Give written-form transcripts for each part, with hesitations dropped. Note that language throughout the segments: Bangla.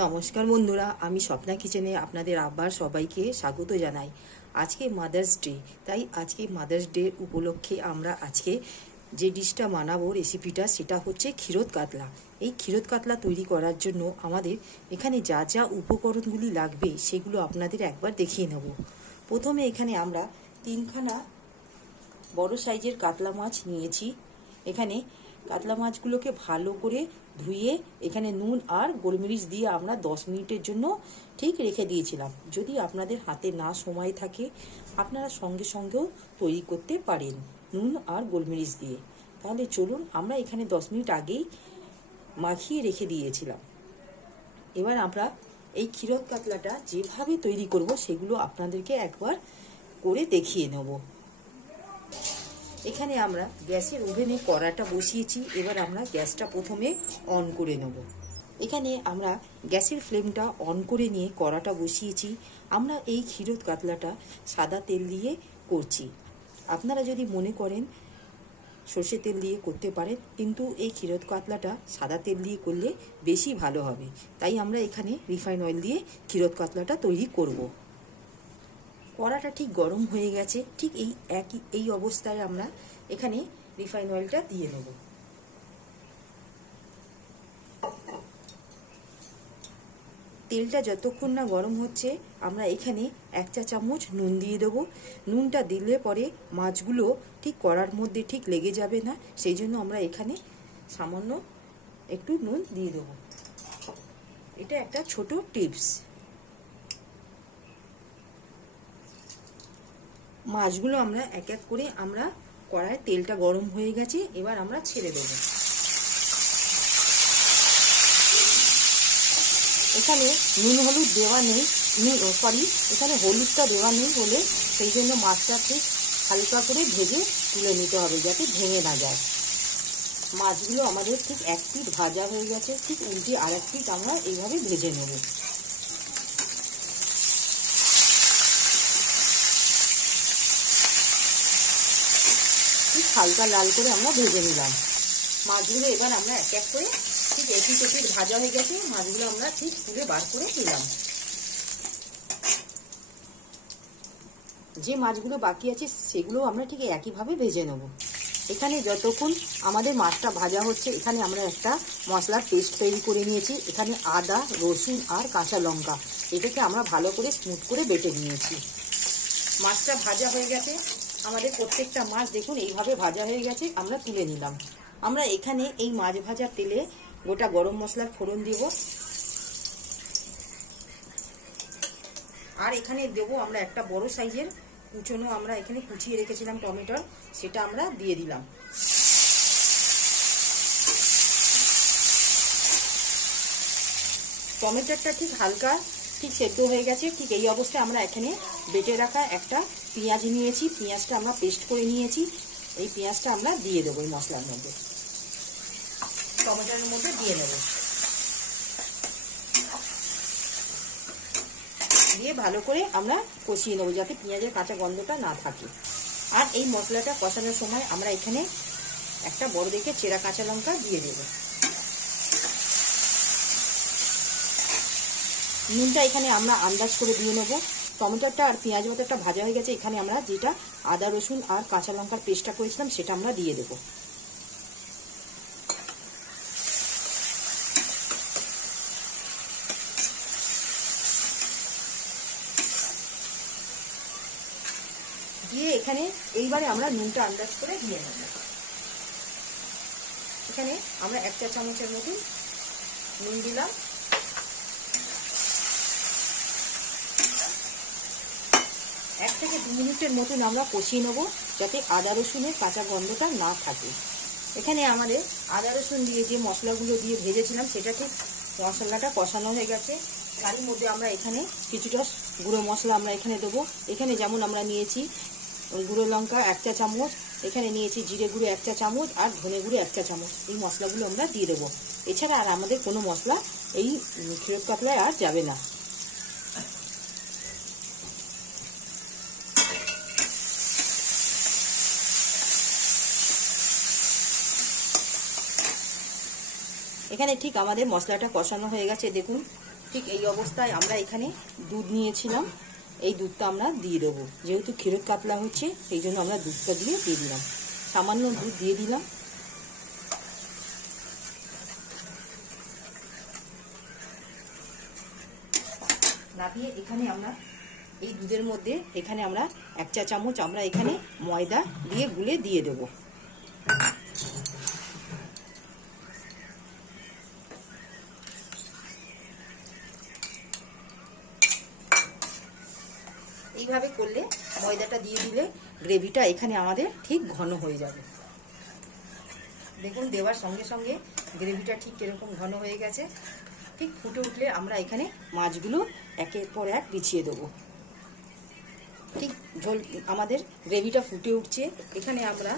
নমস্কার বন্ধুরা, আমি স্বপ্না কিচেনে আপনাদের আবার সবাইকে স্বাগত জানাই। আজকে মাদার্স ডে, তাই আজকে মাদার্স ডে উপলক্ষে আমরা আজকে যে ডিশটা বানাবো রেসিপিটা সেটা হচ্ছে ক্ষীরোদ কাতলা। এই ক্ষীরোদ কাতলা তৈরি করার জন্য আমাদের এখানে যা যা উপকরণগুলি লাগবে সেগুলো আপনাদের একবার দেখিয়ে নেব। প্রথমে এখানে আমরা 3খানা বড় সাইজের কাতলা মাছ নিয়েছি। এখানে কাতলা মাছগুলোকে ভালো করে ধুয়ে এখানে নুন আর গোলমরিচ দিয়ে আমরা 10 মিনিটের জন্য ঠিক রেখে দিয়েছিলাম। যদি আপনাদের হাতে না সময় থাকে আপনারা সঙ্গে সঙ্গেও তৈরি করতে পারেন নুন আর গোলমরিচ দিয়ে। তাহলে চলুন, আমরা এখানে 10 মিনিট আগেই মাখিয়ে রেখে দিয়েছিলাম। এবার আমরা এই ক্ষীরোদ কাতলাটা যেভাবে তৈরি করব সেগুলো আপনাদেরকে একবার করে দেখিয়ে নেব। এখানে আমরা গ্যাসের ওভেনে কড়াটা বসিয়েছি। এবার আমরা গ্যাসটা প্রথমে অন করে নেব। এখানে আমরা গ্যাসের ফ্লেমটা অন করে নিয়ে কড়াটা বসিয়েছি। আমরা এই ক্ষীরোদ কাতলাটা সাদা তেল দিয়ে করছি। আপনারা যদি মনে করেন সর্ষে তেল দিয়ে করতে পারেন, কিন্তু এই ক্ষীরোদ কাতলাটা সাদা তেল দিয়ে করলে বেশি ভালো হবে। তাই আমরা এখানে রিফাইন অয়েল দিয়ে ক্ষীরোদ কাতলাটা তৈরি করব। কড়াটা ঠিক গরম হয়ে গেছে। ঠিক এই অবস্থায় আমরা এখানে রিফাইন অয়েলটা দিয়ে নেব। তেলটা যতক্ষণ না গরম হচ্ছে আমরা এখানে 1 চা চামচ নুন দিয়ে দেবো। নুনটা দিলে পরে মাছগুলো ঠিক কড়ার মধ্যে ঠিক লেগে যাবে না, সেই জন্য আমরা এখানে সামান্য একটু নুন দিয়ে দেবো। এটা একটা ছোট টিপস। মাছগুলো আমরা এক এক করে আমরা কড়ায় তেলটা গরম হয়ে গেছে, এবার আমরা ছেড়ে দেব। এখানে নুন হলুদ দেওয়া নেই, এখানে হলুদটা দেওয়া নেই বলে সেই জন্য মাছটা ঠিক হালকা করে ভেজে তুলে নিতে হবে যাতে ভেঙে না যায়। মাছগুলো আমাদের ঠিক এক পিঠ ভাজা হয়ে গেছে, ঠিক উল্টে আর এক পিঠ আমরা এইভাবে ভেজে নেব। ঠিক হালকা লাল করে আমরা ভেজে নিলাম মাছগুলো। এবার আমরা এক এক করে ঠিক এপিঠ এপিঠ ভাজা হয়ে গেছে, মাছগুলো আমরা ঠিক তুলে বার করে নিলাম। যে মাছগুলো বাকি আছে সেগুলো আমরা ঠিক একইভাবে ভেজে নেব। এখানে যতক্ষণ আমাদের মাছটা ভাজা হচ্ছে এখানে আমরা একটা মশলার পেস্ট তৈরি করে নিয়েছি। এখানে আদা, রসুন আর কাঁচা লঙ্কা এটাকে আমরা ভালো করে স্মুথ করে বেটে নিয়েছি। মাছটা ভাজা হয়ে গেছে, আমাদের প্রত্যেকটা মাছ দেখুন এইভাবে ভাজা হয়ে গেছে, আমরা তুলে নিলাম। আমরা এখানে এই মাছ ভাজার তেলে গোটা গরম মশলার ফোড়ন দেব, আর এখানে দেব আমরা একটা বড় সাইজের কুচনো আমরা এখানে কুচিয়ে রেখেছিলাম টমেটোর, সেটা আমরা দিয়ে দিলাম। টমেটোটা ঠিক হালকা ঠিক সেদ্ধ হয়ে গেছে। ঠিক এই অবস্থায় আমরা এখানে বেটে রাখা একটা পেঁয়াজ নিয়েছি, পেঁয়াজটা আমরা পেস্ট করে নিয়েছি। এই পেঁয়াজটা আমরা দিয়ে দেবো এই মশলার মধ্যে, টমেটোর মধ্যে দিয়ে নেব। দিয়ে ভালো করে আমরা কষিয়ে নেবো যাতে পেঁয়াজের কাঁচা গন্ধটা না থাকে। আর এই মশলাটা কষানোর সময় আমরা এখানে একটা বড় দেখে চেরা কাঁচা লঙ্কা দিয়ে দেব। নুনটা এখানে আমরা আন্দাজ করে দিয়ে নেবো। টমেটোটা আর পেঁয়াজ মতোটা ভাজা হয়ে গেছে, এখানে আমরা যেটা আদা রসুন আর কাঁচা লঙ্কার পেস্টটা করেছিলাম সেটা আমরা দিয়ে দেবো। দিয়ে এখানে এইবারে আমরা নুনটা আন্দাজ করে দিয়ে নেব। এখানে আমরা 1 চা চামচের মতন নুন দিলাম। 1 থেকে 2 মিনিটের মতন আমরা কষিয়ে নেব যাতে আদা রসুনের কাঁচা গন্ধটা না থাকে। এখানে আমাদের আদা রসুন দিয়ে যে মশলাগুলো দিয়ে ভেজেছিলাম সেটা ঠিক মশলাটা কষানো হয়ে গেছে। তারই মধ্যে আমরা এখানে কিছুটা গুঁড়ো মশলা আমরা এখানে দেবো। এখানে যেমন আমরা নিয়েছি গুঁড়ো লঙ্কা 1 চা চামচ, এখানে নিয়েছি জিরে গুঁড়ো 1 চা চামচ আর ধনে গুঁড়ো 1 চা চামচ। এই মশলাগুলো আমরা দিয়ে দেবো। এছাড়া আর আমাদের কোনো মশলা এই ক্ষীরোদ কাতলায় আর যাবে না। এখানে ঠিক আমাদের মশলাটা কষানো হয়ে গেছে। দেখুন ঠিক এই অবস্থায় আমরা এখানে দুধ নিয়েছিলাম, এই দুধটা আমরা দিয়ে দেবো। যেহেতু ক্ষীরোদ কাতলা হচ্ছে সেই জন্য আমরা দুধটা দিয়ে দিলাম, সামান্য দুধ দিয়ে দিলাম। না দিয়ে এখানে আমরা এই দুধের মধ্যে এখানে আমরা 1 চা চামচ আমরা এখানে ময়দা দিয়ে গুলে দিয়ে দেব। এইভাবে করলে ময়দাটা দিয়ে দিলে গ্রেভিটা এখানে আমাদের ঠিক ঘন হয়ে যাবে। দেখুন দেওয়ার সঙ্গে সঙ্গে গ্রেভিটা ঠিক কিরকম ঘন হয়ে গেছে। ঠিক ফুটে উঠলে আমরা এখানে মাছগুলো একের পর এক বিছিয়ে দেবো। ঠিক ঝোল আমাদের গ্রেভিটা ফুটে উঠছে, এখানে আমরা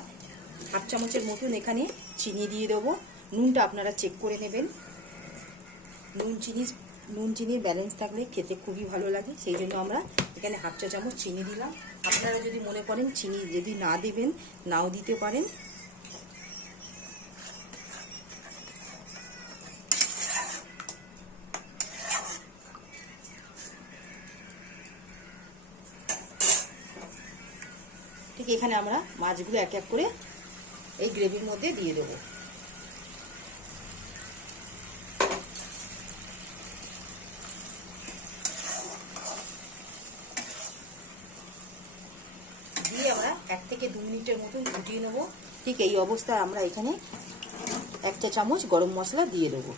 8 চামচের মতন এখানে চিনি দিয়ে দেবো। নুনটা আপনারা চেক করে নেবেন, নুন চিনির ব্যালেন্স থাকলে খেতে খুবই ভালো লাগে, সেই জন্য আমরা এখানে 1/2 চা চামচ চিনি দিলাম। আপনারা যদি মনে করেন চিনি যদি না দেবেন নাও দিতে পারেন। ঠিক এখানে আমরা মাছগুলো এক এক করে এই গ্রেভির মধ্যে দিয়ে দেবো। দিয়ে আমরা 1 থেকে 2 মিনিটের মতন ফুটিয়ে নেবো। ঠিক এই অবস্থায় আমরা এখানে 1 চা চামচ গরম মশলা দিয়ে দেবো।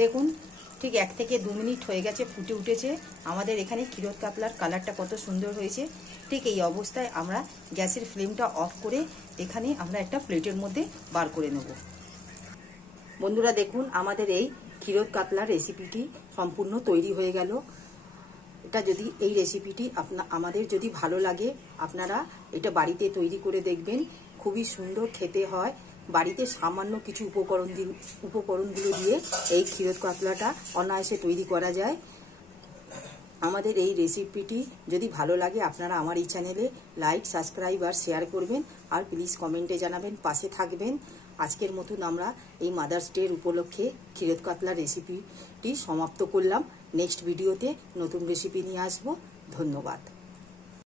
দেখুন ঠিক 1 থেকে 2 মিনিট হয়ে গেছে, ফুটে উঠেছে। আমাদের এখানে ক্ষীরোদ কাতলার কালারটা কত সুন্দর হয়েছে। ঠিক এই অবস্থায় আমরা গ্যাসের ফ্লেমটা অফ করে এখানে আমরা একটা প্লেটের মধ্যে বার করে নেব। বন্ধুরা দেখুন আমাদের এই ক্ষীরোদ কাতলার রেসিপিটি সম্পূর্ণ তৈরি হয়ে গেল। এটা যদি এই রেসিপিটি আমাদের যদি ভালো লাগে আপনারা এটা বাড়িতে তৈরি করে দেখবেন, খুবই সুন্দর খেতে হয়। বাড়িতে সামান্য কিছু উপকরণগুলো দিয়ে এই ক্ষীরোদ কাতলাটা অনায়াসে তৈরি করা যায়। আমাদের এই রেসিপিটি যদি ভালো লাগে আপনারা আমার এই চ্যানেলে লাইক, সাবস্ক্রাইব আর শেয়ার করবেন, আর প্লিজ কমেন্টে জানাবেন, পাশে থাকবেন। আজকের মতন আমরা এই মাদার্স ডে উপলক্ষে ক্ষীরোদ কাতলার রেসিপিটি সমাপ্ত করলাম। নেক্সট ভিডিওতে নতুন রেসিপি নিয়ে আসবো। ধন্যবাদ।